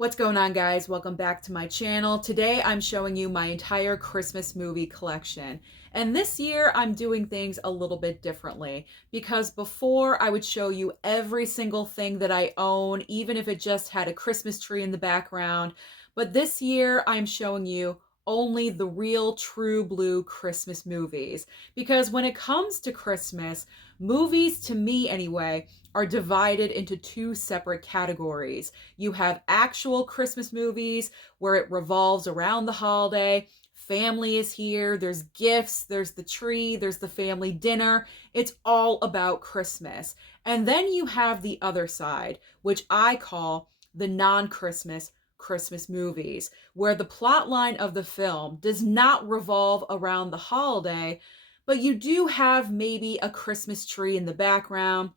What's going on, guys? Welcome back to my channel. Today I'm showing you my entire Christmas movie collection. And this year I'm doing things a little bit differently because before I would show you every single thing that I own, even if it just had a Christmas tree in the background. But this year I'm showing you only the real true blue Christmas movies. Because when it comes to Christmas, movies, to me anyway, are divided into two separate categories. You have actual Christmas movies where it revolves around the holiday. Family is here, there's gifts, there's the tree, there's the family dinner. It's all about Christmas. And then you have the other side, which I call the non-Christmas Christmas movies, where the plot line of the film does not revolve around the holiday, but you do have maybe a Christmas tree in the background.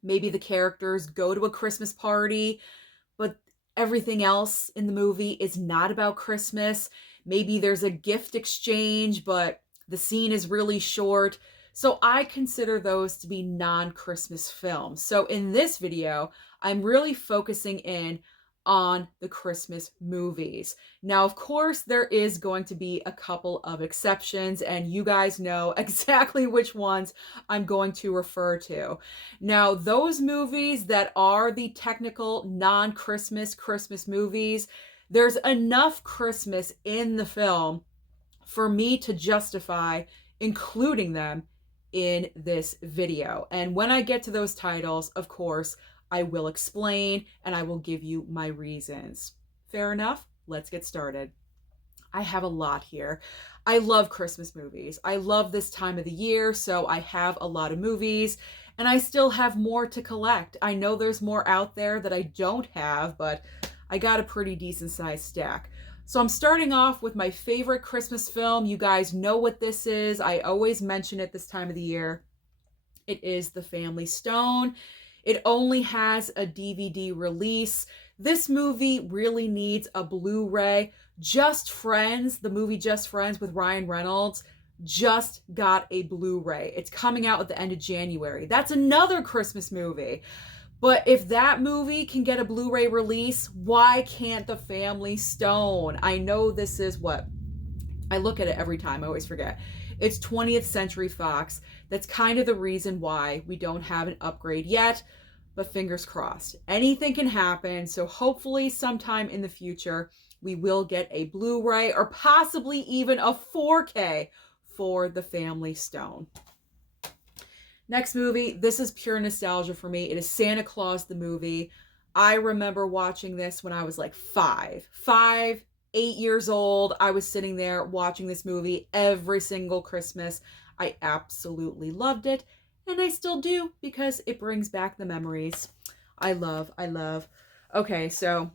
Maybe the characters go to a Christmas party, but everything else in the movie is not about Christmas. Maybe there's a gift exchange, but the scene is really short. So I consider those to be non-Christmas films. So in this video, I'm really focusing in on the Christmas movies. Now, of course, there is going to be a couple of exceptions, and you guys know exactly which ones I'm going to refer to. Now, those movies that are the technical non-Christmas Christmas movies, there's enough Christmas in the film for me to justify including them in this video. And when I get to those titles, of course, I will explain and I will give you my reasons. Fair enough? Let's get started. I have a lot here. I love Christmas movies. I love this time of the year, so I have a lot of movies, and I still have more to collect. I know there's more out there that I don't have, but I got a pretty decent sized stack. So I'm starting off with my favorite Christmas film. You guys know what this is. I always mention it this time of the year. It is The Family Stone. It only has a DVD release. This movie really needs a Blu-ray. Just Friends, the movie Just Friends with Ryan Reynolds, just got a Blu-ray. It's coming out at the end of January. That's another Christmas movie. But if that movie can get a Blu-ray release, why can't The Family Stone? I know this is what? I look at it every time. I always forget. It's 20th Century Fox. That's kind of the reason why we don't have an upgrade yet, but fingers crossed. Anything can happen, so hopefully sometime in the future we will get a Blu-ray or possibly even a 4K for The Family Stone. Next movie, this is pure nostalgia for me. It is Santa Claus the movie. I remember watching this when I was like 8 years old. I was sitting there watching this movie every single Christmas. I absolutely loved it, and I still do because it brings back the memories. I love. Okay, so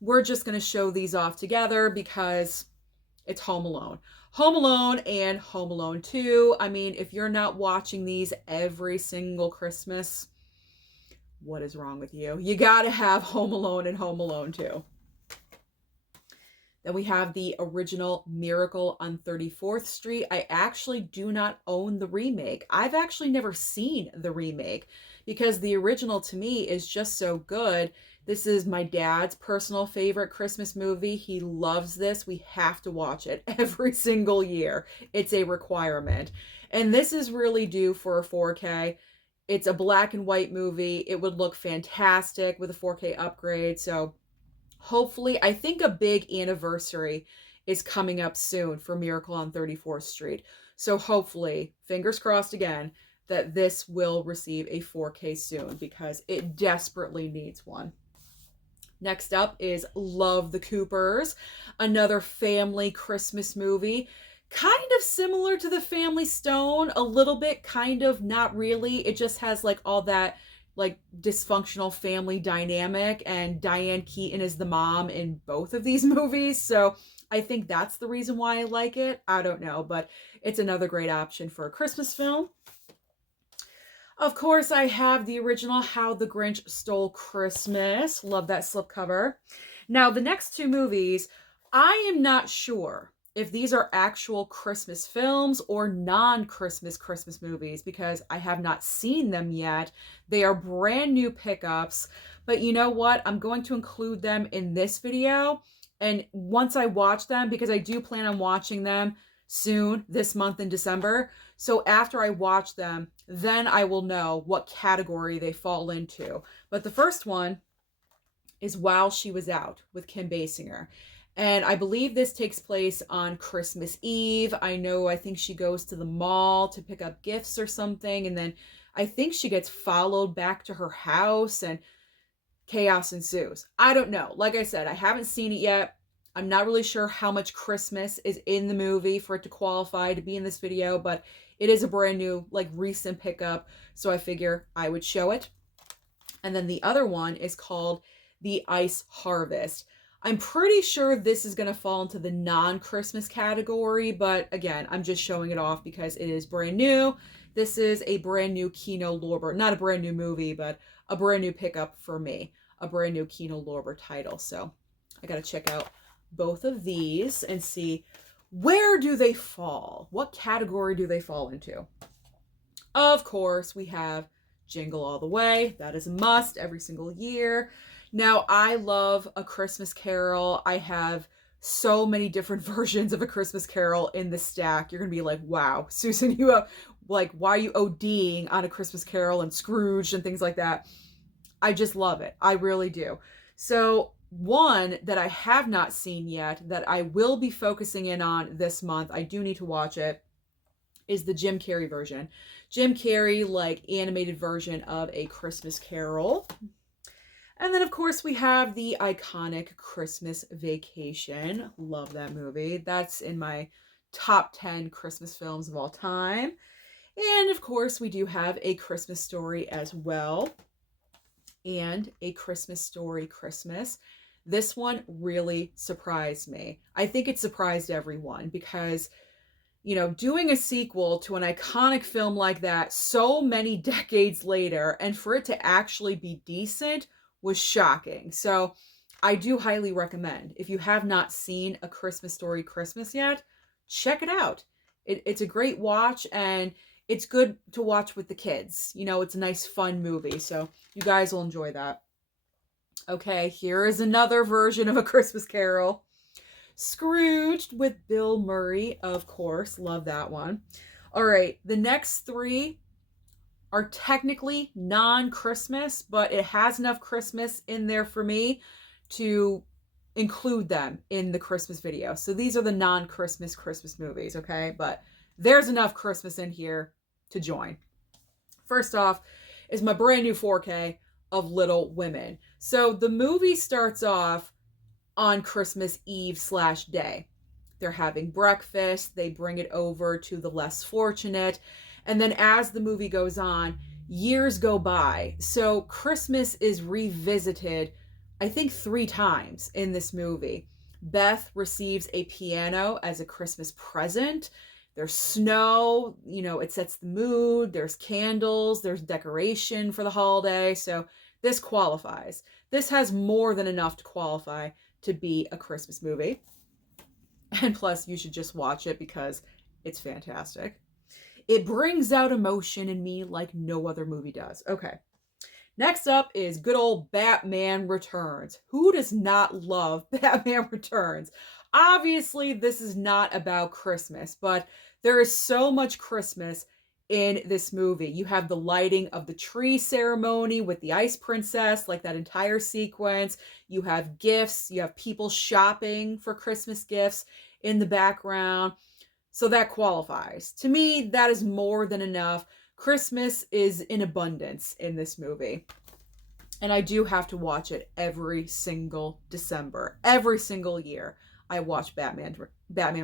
we're just going to show these off together because it's Home Alone. Home Alone and Home Alone 2. I mean, if you're not watching these every single Christmas, what is wrong with you? You got to have Home Alone and Home Alone 2. Then we have the original Miracle on 34th Street. I actually do not own the remake. I've actually never seen the remake because the original to me is just so good. This is my dad's personal favorite Christmas movie. He loves this. We have to watch it every single year. It's a requirement. And this is really due for a 4K. It's a black and white movie. It would look fantastic with a 4K upgrade. So hopefully, I think a big anniversary is coming up soon for Miracle on 34th Street. So hopefully, fingers crossed again, that this will receive a 4K soon because it desperately needs one. Next up is Love the Coopers, another family Christmas movie. Kind of similar to The Family Stone, a little bit, kind of, not really. It just has like all that like dysfunctional family dynamic, and Diane Keaton is the mom in both of these movies. So I think that's the reason why I like it. I don't know, but it's another great option for a Christmas film. Of course, I have the original How the Grinch Stole Christmas. Love that slipcover. Now, the next two movies, I am not sure if these are actual Christmas films or non-Christmas Christmas movies, because I have not seen them yet. They are brand new pickups, but you know what? I'm going to include them in this video. And once I watch them, because I do plan on watching them soon this month in December. So after I watch them, then I will know what category they fall into. But the first one is While She Was Out with Kim Basinger. And I believe this takes place on Christmas Eve. I think she goes to the mall to pick up gifts or something. And then I think she gets followed back to her house and chaos ensues. I don't know. Like I said, I haven't seen it yet. I'm not really sure how much Christmas is in the movie for it to qualify to be in this video, but it is a brand new, like recent pickup. So I figure I would show it. And then the other one is called The Ice Harvest. I'm pretty sure this is going to fall into the non-Christmas category, but again, I'm just showing it off because it is brand new. This is a brand new Kino Lorber, not a brand new movie, but a brand new pickup for me, a brand new Kino Lorber title. So I got to check out both of these and see, where do they fall? What category do they fall into? Of course, we have Jingle All the Way. That is a must every single year. Now, I love A Christmas Carol. I have so many different versions of A Christmas Carol in the stack. You're going to be like, wow, Susan, you have, like, why are you ODing on A Christmas Carol and Scrooge and things like that? I just love it. I really do. So one that I have not seen yet that I will be focusing in on this month, I do need to watch it, is the Jim Carrey version. Jim Carrey, like, animated version of A Christmas Carol. And then, of course, we have the iconic Christmas Vacation. Love that movie. That's in my top 10 Christmas films of all time. And, of course, we do have A Christmas Story as well. And A Christmas Story Christmas. This one really surprised me. I think it surprised everyone because, you know, doing a sequel to an iconic film like that so many decades later, and for it to actually be decent, was shocking. So I do highly recommend, if you have not seen A Christmas Story Christmas yet, check it out. It's a great watch, and it's good to watch with the kids. You know, it's a nice fun movie, so you guys will enjoy that. Okay, here is another version of A Christmas Carol. Scrooged with Bill Murray, of course. Love that one. All right, the next three are technically non-Christmas, but it has enough Christmas in there for me to include them in the Christmas video. So these are the non-Christmas Christmas movies, okay? But there's enough Christmas in here to join. First off is my brand new 4K of Little Women. So the movie starts off on Christmas Eve/day. They're having breakfast. They bring it over to the less fortunate. And then as the movie goes on, years go by. So Christmas is revisited, I think, 3 times in this movie. Beth receives a piano as a Christmas present. There's snow, you know, it sets the mood. There's candles. There's decoration for the holiday. So this qualifies. This has more than enough to qualify to be a Christmas movie. And plus, you should just watch it because it's fantastic. It brings out emotion in me like no other movie does. Okay. Next up is good old Batman Returns. Who does not love Batman Returns? Obviously, this is not about Christmas, but there is so much Christmas in this movie. You have the lighting of the tree ceremony with the Ice Princess, like that entire sequence. You have gifts. You have people shopping for Christmas gifts in the background. So that qualifies. To me, that is more than enough. Christmas is in abundance in this movie. And I do have to watch it every single December. Every single year, I watch Batman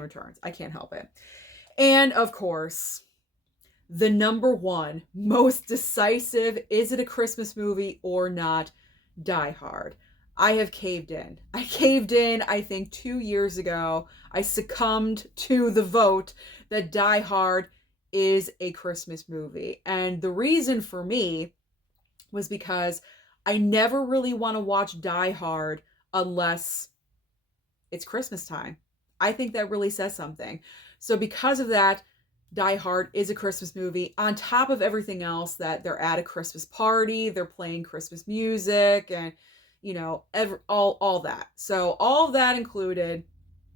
Returns. I can't help it. And of course, the number one most decisive, is it a Christmas movie or not, Die Hard. I have caved in. I caved in, I think, 2 years ago. I succumbed to the vote that Die Hard is a Christmas movie. And the reason for me was because I never really want to watch Die Hard unless it's Christmas time. I think that really says something. So because of that, Die Hard is a Christmas movie. On top of everything else, that they're at a Christmas party, they're playing Christmas music, and all that. So all of that included,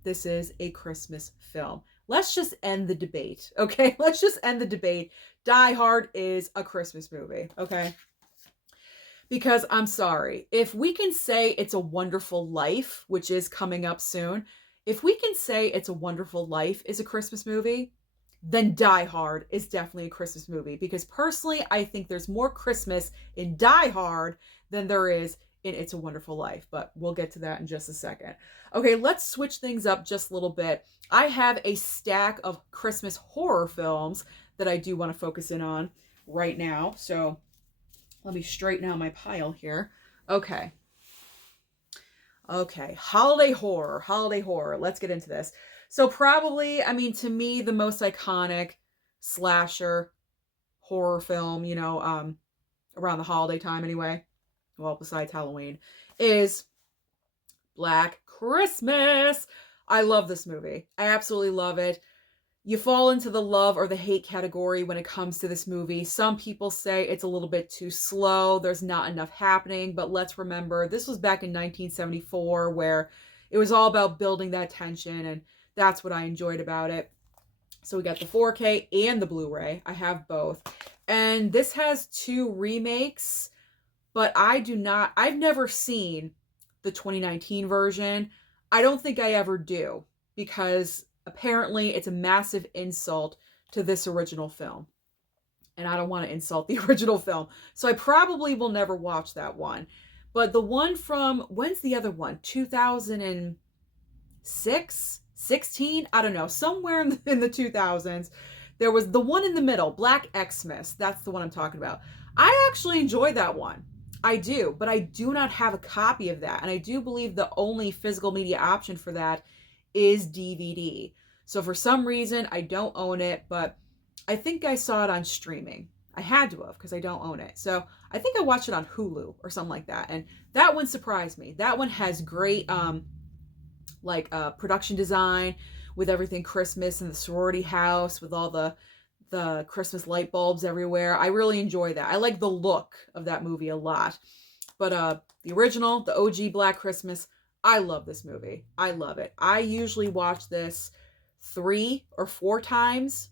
this is a Christmas film. Let's just end the debate, okay? Let's just end the debate. Die Hard is a Christmas movie, okay? Because I'm sorry, if we can say It's a Wonderful Life, which is coming up soon, if we can say It's a Wonderful Life is a Christmas movie, then Die Hard is definitely a Christmas movie. Because personally, I think there's more Christmas in Die Hard than there is in It's a Wonderful Life. But we'll get to that in just a second. Okay, let's switch things up just a little bit. I have a stack of Christmas horror films that I do want to focus in on right now. So let me straighten out my pile here. Okay. Holiday horror. Let's get into this. So probably, I mean, to me, the most iconic slasher horror film, around the holiday time anyway, well, besides Halloween, is Black Christmas. I love this movie. I absolutely love it. You fall into the love or the hate category when it comes to this movie. Some people say it's a little bit too slow. There's not enough happening. But let's remember, this was back in 1974 where it was all about building that tension. And that's what I enjoyed about it. So we got the 4K and the Blu-ray. I have both. And this has 2 remakes. But I've never seen the 2019 version. I don't think I ever do. Because apparently it's a massive insult to this original film. And I don't want to insult the original film. So I probably will never watch that one. But the one from, when's the other one? 2006? 16? I don't know. Somewhere in the 2000s. There was the one in the middle, Black Xmas. That's the one I'm talking about. I actually enjoy that one. I do. But I do not have a copy of that. And I do believe the only physical media option for that is DVD. So for some reason, I don't own it, but I think I saw it on streaming. I had to have, because I don't own it. So I think I watched it on Hulu or something like that. And that one surprised me. That one has great production design with everything Christmas and the sorority house with all the Christmas light bulbs everywhere. I really enjoy that. I like the look of that movie a lot. But the original, the OG Black Christmas, I love this movie. I love it. I usually watch this 3 or 4 times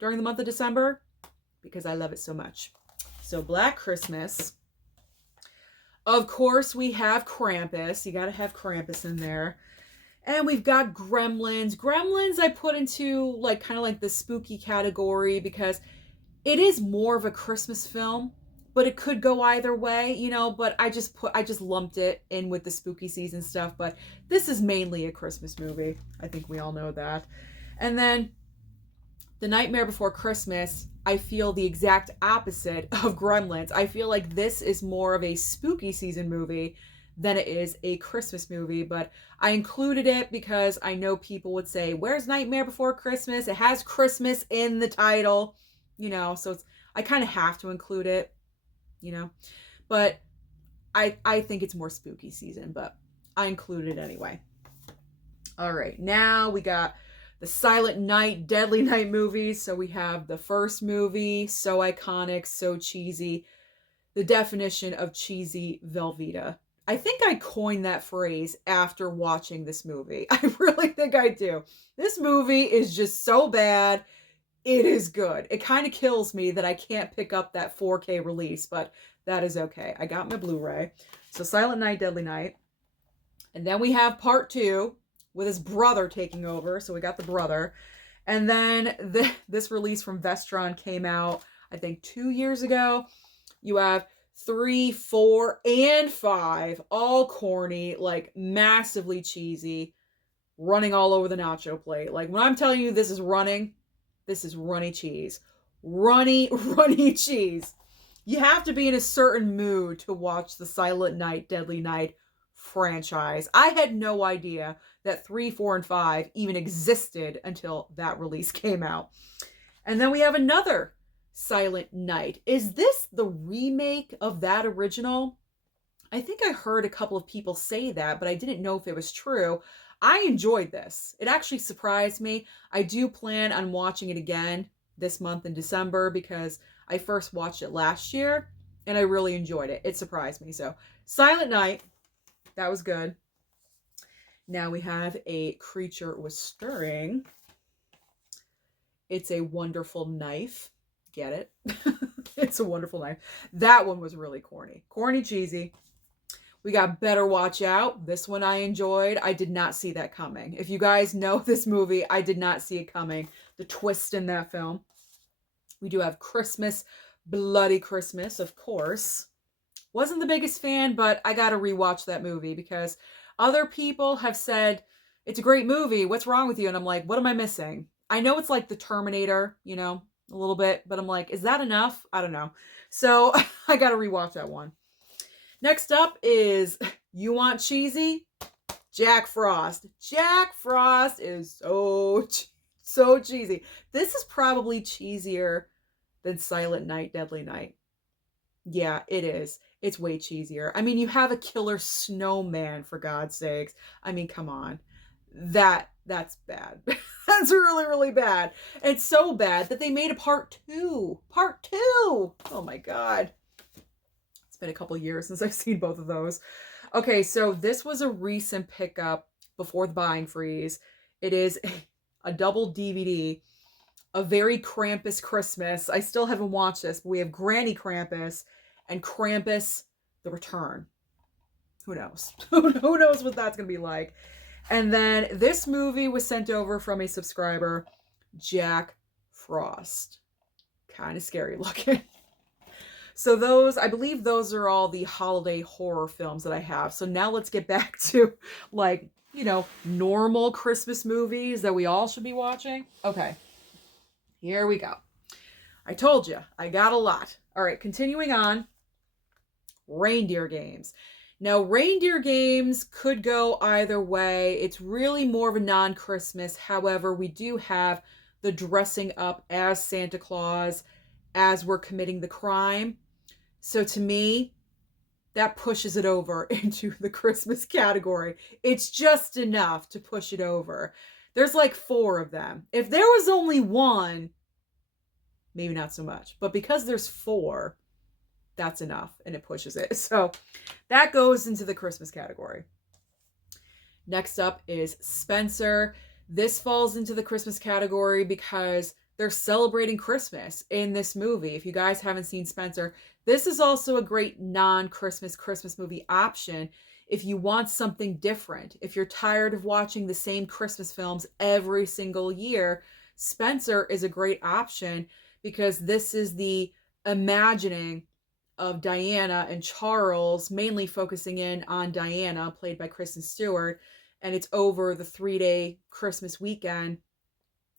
during the month of December because I love it so much. So Black Christmas. Of course, we have Krampus. You got to have Krampus in there. And we've got Gremlins. Gremlins I put into kind of like the spooky category because it is more of a Christmas film. But it could go either way, but I just lumped it in with the spooky season stuff. But this is mainly a Christmas movie. I think we all know that. And then The Nightmare Before Christmas, I feel the exact opposite of Gremlins. I feel like this is more of a spooky season movie than it is a Christmas movie. But I included it because I know people would say, where's Nightmare Before Christmas? It has Christmas in the title, so I kind of have to include it. But I think it's more spooky season, but I included it anyway. All right, now we got the Silent Night, Deadly Night movies. So we have the first movie, so iconic, so cheesy. The definition of cheesy Velveeta. I think I coined that phrase after watching this movie. I really think I do. This movie is just so bad. It is good. It kind of kills me that I can't pick up that 4K release, but that is okay. I got my Blu-ray. So Silent Night, Deadly Night. And then we have part 2 with his brother taking over. So we got the brother. And then this release from Vestron came out, I think 2 years ago. You have 3, 4, and 5, all corny, massively cheesy, running all over the nacho plate. When I'm telling you this is runny cheese. Runny cheese. You have to be in a certain mood to watch the Silent Night, Deadly Night franchise. I had no idea that 3, 4, and 5 even existed until that release came out. And then we have another Silent Night. Is this the remake of that original? I think I heard a couple of people say that, but I didn't know if it was true. I enjoyed this. It actually surprised me. I do plan on watching it again this month in December because I first watched it last year and I really enjoyed it. It surprised me. So, Silent Night, that was good. Now we have A Creature Was Stirring. It's a Wonderful Knife. Get it? It's a Wonderful Knife. That one was really corny. Corny, cheesy. We got Better Watch Out. This one I enjoyed. I did not see that coming. If you guys know this movie, I did not see it coming. The twist in that film. We do have Christmas, Bloody Christmas, of course. Wasn't the biggest fan, but I got to rewatch that movie because other people have said, it's a great movie. What's wrong with you? And I'm like, what am I missing? I know it's like the Terminator, you know, a little bit, but I'm like, is that enough? I don't know. So I got to rewatch that one. Next up is You Want Cheesy? Jack Frost. Jack Frost is so cheesy. This is probably cheesier than Silent Night, Deadly Night. Yeah, it is. It's way cheesier. I mean, you have a killer snowman, for God's sakes. I mean, come on. That's bad. That's really, really bad. It's so bad that they made a part 2. Part 2! Oh my God. It's been a couple years since I've seen both of those. Okay, so this was a recent pickup before the buying freeze. It is a double DVD, A Very Krampus Christmas. I still haven't watched this, but we have Granny Krampus and Krampus the Return. Who knows? Who knows what that's going to be like? And then this movie was sent over from a subscriber, Jack Frost. Kind of scary looking. So those, I believe those are all the holiday horror films that I have. So now let's get back to, like, you know, normal Christmas movies that we all should be watching. Okay, here we go. I told you, I got a lot. All right, continuing on. Reindeer Games. Now, Reindeer Games could go either way. It's really more of a non-Christmas. However, we do have the dressing up as Santa Claus as we're committing the crime. So to me, that pushes it over into the Christmas category. It's just enough to push it over. There's like 4 of them. If there was only 1, maybe not so much. But because there's 4, that's enough and it pushes it. So that goes into the Christmas category. Next up is Spencer. This falls into the Christmas category because they're celebrating Christmas in this movie. If you guys haven't seen Spencer, this is also a great non-Christmas Christmas movie option if you want something different. If you're tired of watching the same Christmas films every single year, Spencer is a great option because this is the imagining of Diana and Charles, mainly focusing in on Diana, played by Kristen Stewart, and it's over the 3-day Christmas weekend,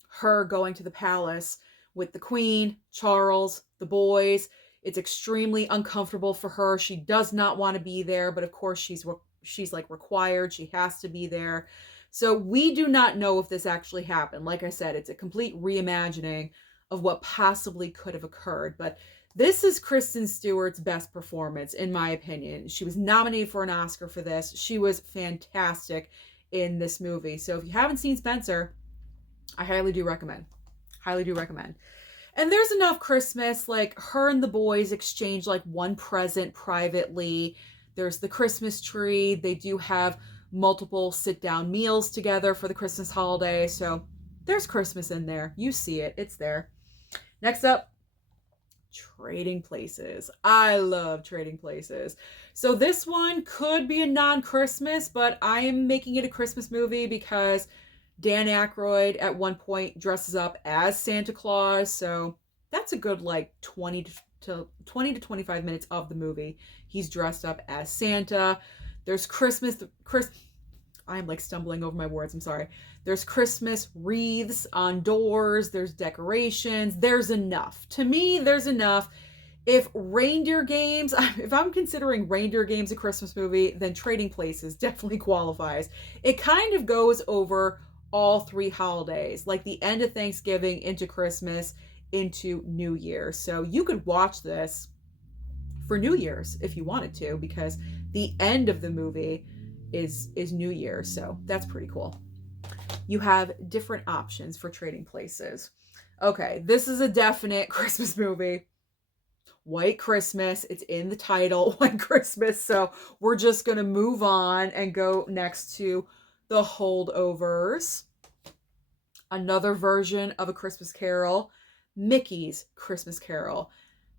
her going to the palace with the Queen, Charles, the boys. It's extremely uncomfortable for her. She does not want to be there, but of course she's like required. She has to be there. So we do not know if this actually happened. Like I said, it's a complete reimagining of what possibly could have occurred, but this is Kristen Stewart's best performance, in my opinion. She was nominated for an Oscar for this. She was fantastic in this movie. So if you haven't seen Spencer, I highly do recommend. Highly do recommend. And there's enough Christmas, like her and the boys exchange like one present privately. There's the Christmas tree. They do have multiple sit-down meals together for the Christmas holiday. So there's Christmas in there. You see it. It's there. Next up, Trading Places. I love Trading Places. So this one could be a non-Christmas, but I am making it a Christmas movie because Dan Aykroyd at one point dresses up as Santa Claus. So that's a good like 20 to 25 minutes of the movie. He's dressed up as Santa. There's I am like stumbling over my words. I'm sorry. There's Christmas wreaths on doors. There's decorations. There's enough. To me, there's enough. If Reindeer Games, if I'm considering Reindeer Games a Christmas movie, then Trading Places definitely qualifies. It kind of goes over all 3 holidays, like the end of Thanksgiving into Christmas into New Year. So you could watch this for New Year's if you wanted to, because the end of the movie is New Year's. So that's pretty cool. You have different options for trading places. Okay, this is a definite Christmas movie. White Christmas. It's in the title, White Christmas. So we're just going to move on and go next to The Holdovers. Another version of A Christmas Carol, Mickey's Christmas Carol.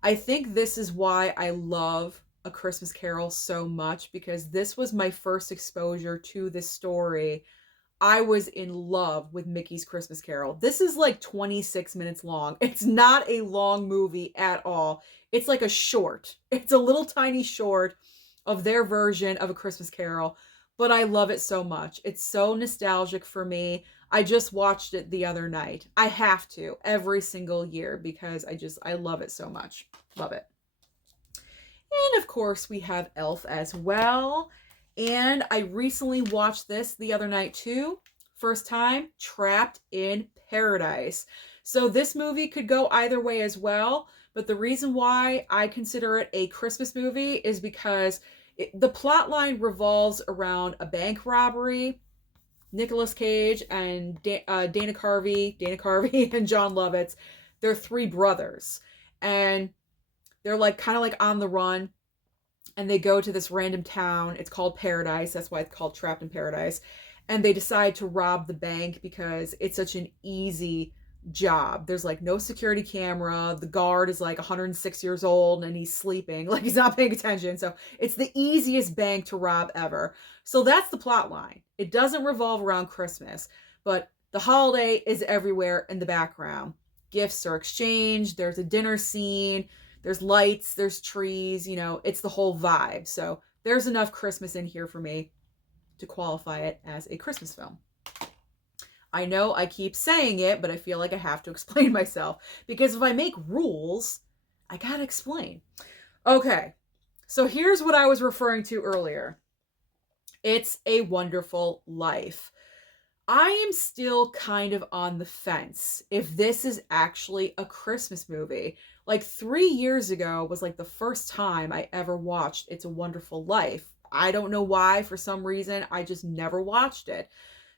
I think this is why I love A Christmas Carol so much, because this was my first exposure to this story. I was in love with Mickey's Christmas Carol. This is like 26 minutes long. It's not a long movie at all. It's like a short. It's a little tiny short of their version of A Christmas Carol, but I love it so much. It's so nostalgic for me. I just watched it the other night. I have to every single year because I love it so much. Love it. And of course, we have Elf as well. And I recently watched this the other night too. First time, Trapped in Paradise. So this movie could go either way as well. But the reason why I consider it a Christmas movie is because the plot line revolves around a bank robbery. Nicolas Cage and Dana Carvey and John Lovitz. They're three brothers. And they're like kind of like on the run. And they go to this random town. It's called Paradise. That's why it's called Trapped in Paradise. And they decide to rob the bank because it's such an easy job. There's like no security camera. The guard is like 106 years old and he's sleeping. Like he's not paying attention. So it's the easiest bank to rob ever. So that's the plot line. It doesn't revolve around Christmas, but the holiday is everywhere in the background. Gifts are exchanged. There's a dinner scene. There's lights, there's trees, you know, it's the whole vibe. So there's enough Christmas in here for me to qualify it as a Christmas film. I know I keep saying it, but I feel like I have to explain myself because if I make rules, I gotta explain. Okay, so here's what I was referring to earlier. It's a Wonderful Life. I am still kind of on the fence if this is actually a Christmas movie. Like 3 years ago was like the first time I ever watched It's a Wonderful Life. I don't know why, for some reason, I just never watched it.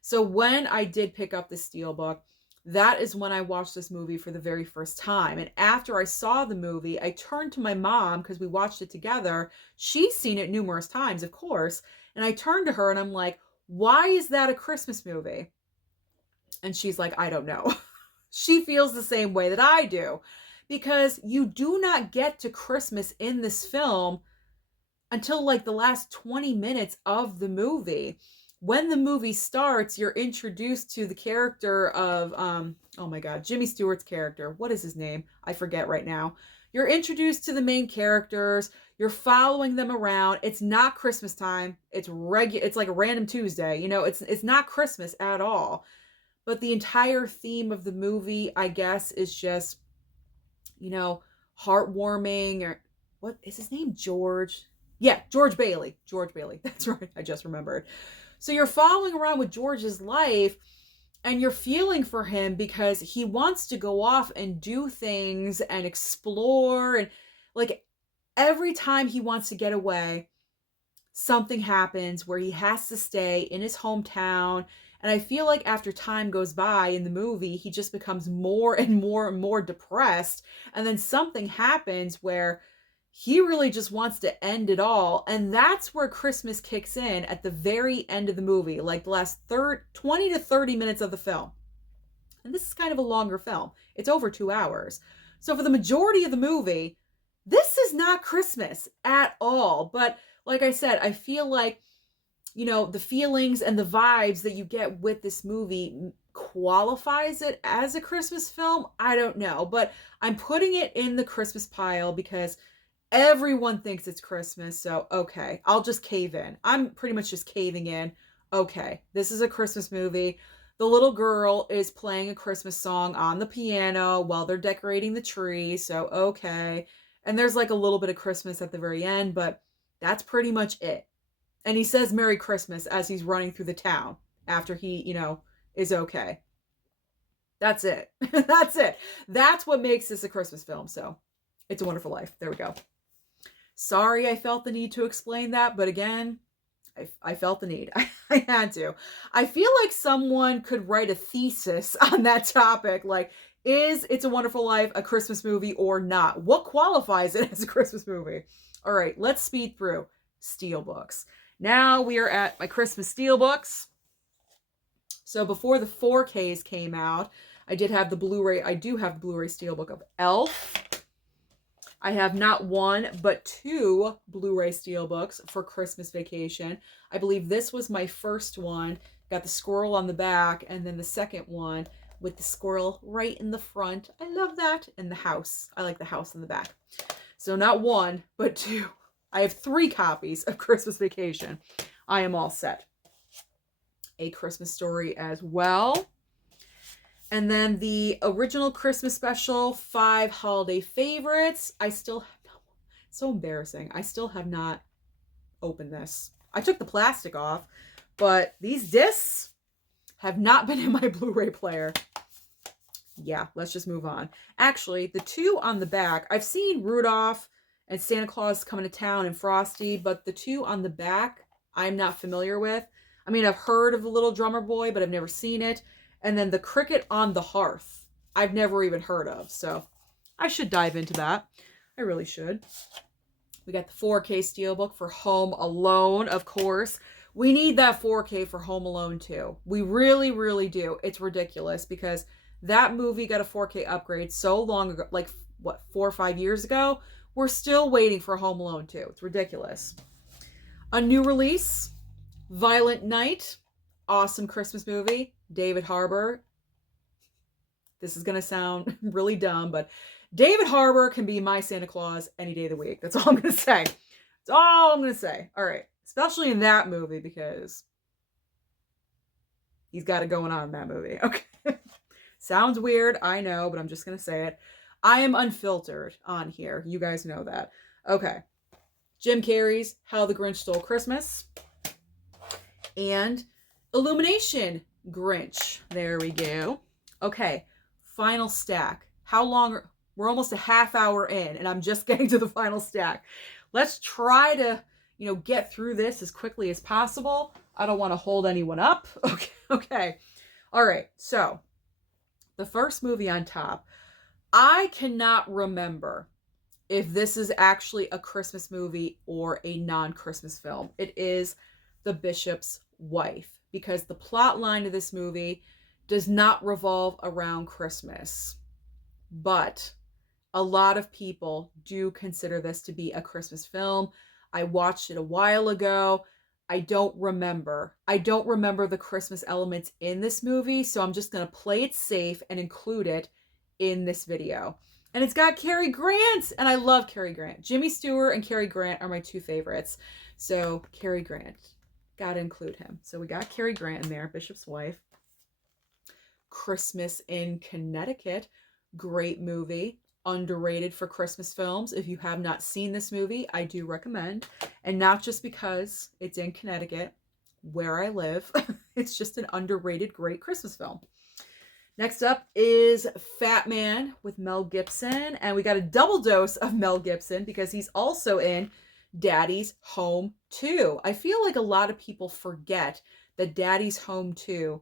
So when I did pick up the Steelbook, that is when I watched this movie for the very first time. And after I saw the movie, I turned to my mom because we watched it together. She's seen it numerous times, of course. And I turned to her and I'm like, why is that a Christmas movie? And she's like, I don't know. She feels the same way that I do. Because you do not get to Christmas in this film until like the last 20 minutes of the movie. When the movie starts, you're introduced to the character of, oh my God, Jimmy Stewart's character. What is his name? I forget right now. You're introduced to the main characters. You're following them around. It's not Christmas time. It's like a random Tuesday. You know, it's not Christmas at all. But the entire theme of the movie, I guess, is just, you know, heartwarming. Or what is his name? George? Yeah, George Bailey. George Bailey. That's right. I just remembered. So you're following around with George's life and you're feeling for him because he wants to go off and do things and explore. And like every time he wants to get away, something happens where he has to stay in his hometown. And I feel like after time goes by in the movie, he just becomes more and more and more depressed. And then something happens where he really just wants to end it all. And that's where Christmas kicks in at the very end of the movie, like the last 20 to 30 minutes of the film. And this is kind of a longer film. It's over 2 hours. So for the majority of the movie, this is not Christmas at all. But like I said, I feel like, you know, the feelings and the vibes that you get with this movie qualifies it as a Christmas film. I don't know, but I'm putting it in the Christmas pile because everyone thinks it's Christmas. So, okay, I'll just cave in. I'm pretty much just caving in. Okay, this is a Christmas movie. The little girl is playing a Christmas song on the piano while they're decorating the tree. So, okay. And there's like a little bit of Christmas at the very end, but that's pretty much it. And he says Merry Christmas as he's running through the town after he, you know, is okay. That's it. That's it. That's what makes this a Christmas film. So, It's a Wonderful Life. There we go. Sorry I felt the need to explain that, but again, I felt the need. I had to. I feel like someone could write a thesis on that topic. Like, is It's a Wonderful Life a Christmas movie or not? What qualifies it as a Christmas movie? All right, let's speed through Steelbooks. Now we are at my Christmas Steelbooks. So before the 4Ks came out, I did have the Blu-ray. I do have the Blu-ray Steelbook of Elf. I have not one, but two Blu-ray Steelbooks for Christmas Vacation. I believe this was my first one. Got the squirrel on the back, and then the second one with the squirrel right in the front. I love that. And the house. I like the house in the back. So not one, but two. I have 3 copies of Christmas Vacation. I am all set. A Christmas Story as well. And then the original Christmas special, 5 holiday favorites. I still have not, so embarrassing. I still have not opened this. I took the plastic off, but these discs have not been in my Blu-ray player. Yeah, let's just move on. Actually, the 2 on the back, I've seen Rudolph and Santa Claus Coming to Town and Frosty, but the 2 on the back, I'm not familiar with. I mean, I've heard of the Little Drummer Boy, but I've never seen it. And then the Cricket on the Hearth, I've never even heard of. So I should dive into that. I really should. We got the 4K Steelbook for Home Alone, of course. We need that 4K for Home Alone too. We really, really do. It's ridiculous because that movie got a 4K upgrade so long ago, like what, 4 or 5 years ago? We're still waiting for Home Alone 2. It's ridiculous. A new release, Violent Night. Awesome Christmas movie. David Harbour. This is going to sound really dumb, but David Harbour can be my Santa Claus any day of the week. That's all I'm going to say. That's all I'm going to say. All right. Especially in that movie because he's got it going on in that movie. Okay. Sounds weird. I know, but I'm just going to say it. I am unfiltered on here. You guys know that. Okay. Jim Carrey's How the Grinch Stole Christmas. And Illumination Grinch. There we go. Okay, final stack. How long? We're almost a half hour in, and I'm just getting to the final stack. Let's try to, get through this as quickly as possible. I don't want to hold anyone up. Okay. All right, so the first movie on top, I cannot remember if this is actually a Christmas movie or a non-Christmas film. It is The Bishop's Wife, because the plot line of this movie does not revolve around Christmas. But a lot of people do consider this to be a Christmas film. I watched it a while ago. I don't remember the Christmas elements in this movie, so I'm just going to play it safe and include it in this video. And it's got Cary Grant, and I love Cary Grant. Jimmy Stewart and Cary Grant are my 2 favorites. So Cary Grant. Got to include him. So we got Cary Grant in there, Bishop's Wife. Christmas in Connecticut. Great movie. Underrated for Christmas films. If you have not seen this movie, I do recommend. And not just because it's in Connecticut, where I live. It's just an underrated, great Christmas film. Next up is Fat Man with Mel Gibson. And we got a double dose of Mel Gibson because he's also in Daddy's Home 2. I feel like a lot of people forget that Daddy's Home 2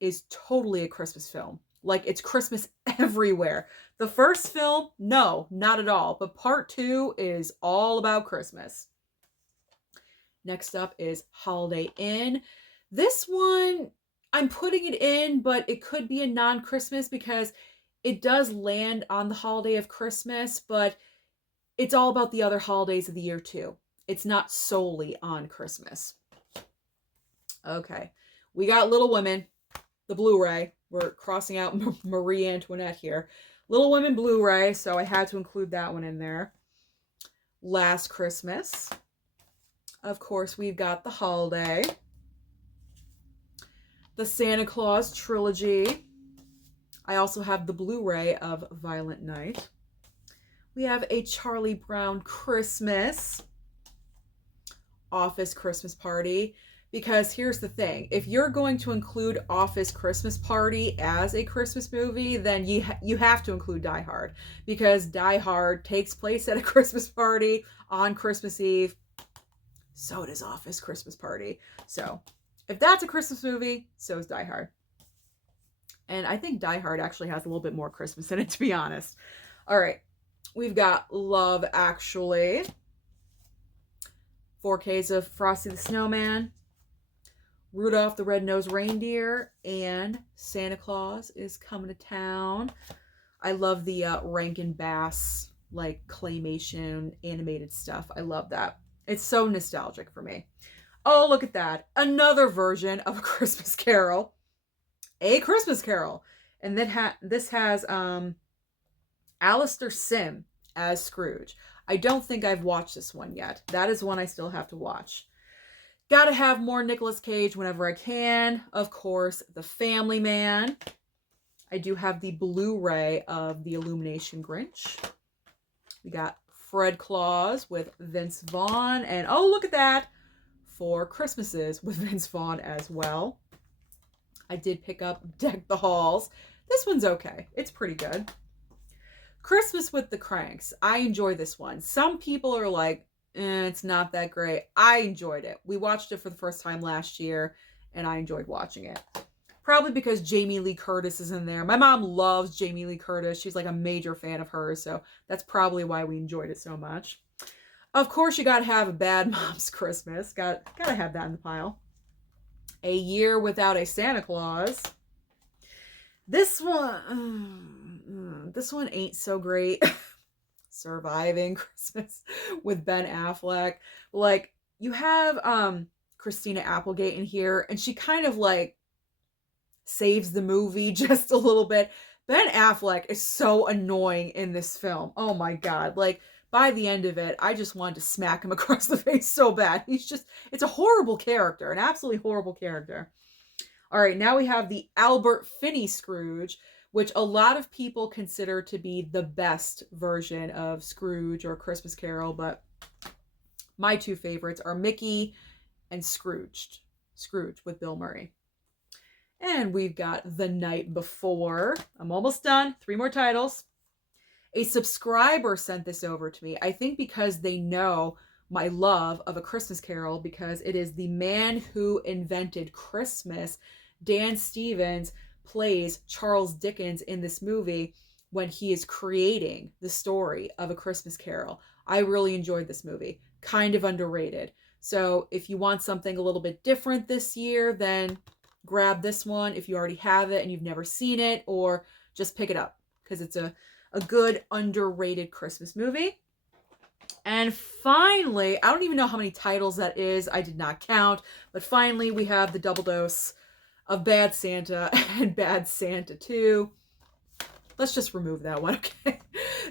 is totally a Christmas film. Like, it's Christmas everywhere. The first film, no, not at all. But part 2 is all about Christmas. Next up is Holiday Inn. This one, I'm putting it in, but it could be a non-Christmas because it does land on the holiday of Christmas, but it's all about the other holidays of the year too. It's not solely on Christmas. Okay, we got Little Women, the Blu-ray. We're crossing out Marie Antoinette here. Little Women Blu-ray, so I had to include that one in there. Last Christmas. Of course, we've got The Holiday. The Santa Claus Trilogy. I also have the Blu-ray of Violent Night. We have A Charlie Brown Christmas. Office Christmas Party. Because here's the thing. If you're going to include Office Christmas Party as a Christmas movie, then you have to include Die Hard. Because Die Hard takes place at a Christmas party on Christmas Eve. so does Office Christmas Party. So if that's a Christmas movie, so is Die Hard. And I think Die Hard actually has a little bit more Christmas in it, to be honest. All right. We've got Love Actually, 4Ks of Frosty the Snowman, Rudolph the Red-Nosed Reindeer, and Santa Claus is Coming to Town. I love the Rankin Bass, like, claymation animated stuff. I love that. It's so nostalgic for me. Oh, look at that. Another version of A Christmas Carol. A Christmas Carol. And then this has Alistair Sim as Scrooge. I don't think I've watched this one yet. That is one I still have to watch. Gotta have more Nicolas Cage whenever I can. Of course, The Family Man. I do have the Blu-ray of The Illumination Grinch. We got Fred Claus with Vince Vaughn. And oh, look at that. 4 Christmases with Vince Vaughn as well. I did pick up Deck the Halls. This one's okay. It's pretty good. Christmas with the Cranks. I enjoy this one. Some people are like, it's not that great. I enjoyed it. We watched it for the first time last year, and I enjoyed watching it. Probably because Jamie Lee Curtis is in there. My mom loves Jamie Lee Curtis. She's like a major fan of hers, so that's probably why we enjoyed it so much. Of course, you gotta have A Bad Mom's Christmas. Gotta have that in the pile. A Year Without a Santa Claus. This one ain't so great. Surviving Christmas with Ben Affleck. Like, you have Christina Applegate in here, and she kind of like saves the movie just a little bit. Ben Affleck is so annoying in this film. Oh my God. Like, by the end of it, I just wanted to smack him across the face so bad. It's a horrible character, an absolutely horrible character. All right, now we have the Albert Finney Scrooge, which a lot of people consider to be the best version of Scrooge or Christmas Carol, but my 2 favorites are Mickey and Scrooge with Bill Murray. And we've got The Night Before. I'm almost done. 3 more titles. A subscriber sent this over to me, I think because they know my love of A Christmas Carol, because it is the man who invented Christmas. Dan Stevens plays Charles Dickens in this movie when he is creating the story of A Christmas Carol. I really enjoyed this movie. Kind of underrated. So if you want something a little bit different this year, then grab this one if you already have it and you've never seen it, or just pick it up because it's a good underrated Christmas movie. And finally, I don't even know how many titles that is. I did not count. But finally, we have the double dose of Bad Santa and Bad Santa 2. Let's just remove that one, okay?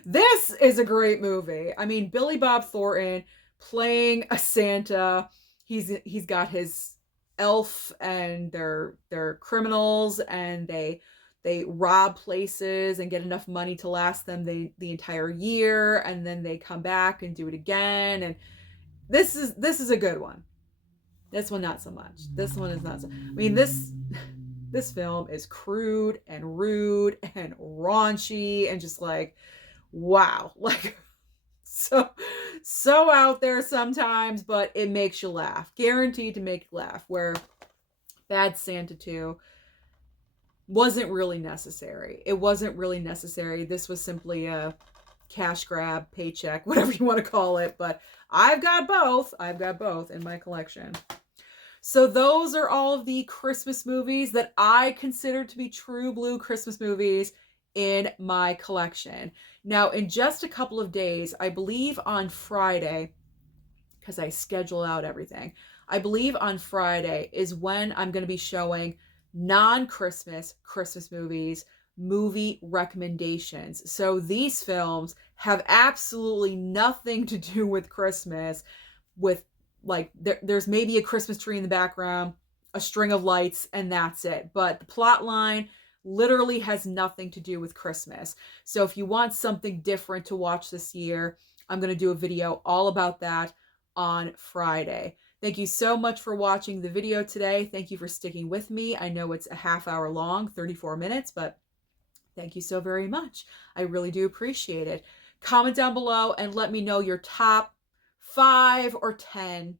This is a great movie. I mean, Billy Bob Thornton playing a Santa. He's got his elf, and they're criminals, and they rob places and get enough money to last them the entire year, and then they come back and do it again. And this is a good one. This one not so much. This one is not so. I mean, this film is crude and rude and raunchy and just like, wow, like so out there sometimes, but it makes you laugh. Guaranteed to make you laugh. Where Bad Santa 2 wasn't really necessary. It wasn't really necessary. This was simply a cash grab, paycheck, whatever you want to call it. But I've got both. I've got both in my collection. So those are all of the Christmas movies that I consider to be true blue Christmas movies in my collection. Now, in just a couple of days, I believe on Friday, because I schedule out everything, I believe on Friday is when I'm going to be showing non-Christmas Christmas movies, movie recommendations. So these films have absolutely nothing to do with Christmas, with like there's maybe a Christmas tree in the background, a string of lights, and that's it. But the plot line literally has nothing to do with Christmas. So if you want something different to watch this year, I'm going to do a video all about that on Friday. Thank you so much for watching the video today. Thank you for sticking with me. I know it's a half hour long, 34 minutes, but thank you so very much. I really do appreciate it. Comment down below and let me know your top 5 or 10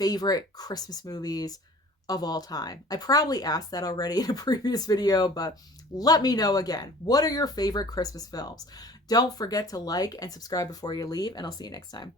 favorite Christmas movies of all time? I probably asked that already in a previous video, but let me know again. What are your favorite Christmas films? Don't forget to like and subscribe before you leave, and I'll see you next time.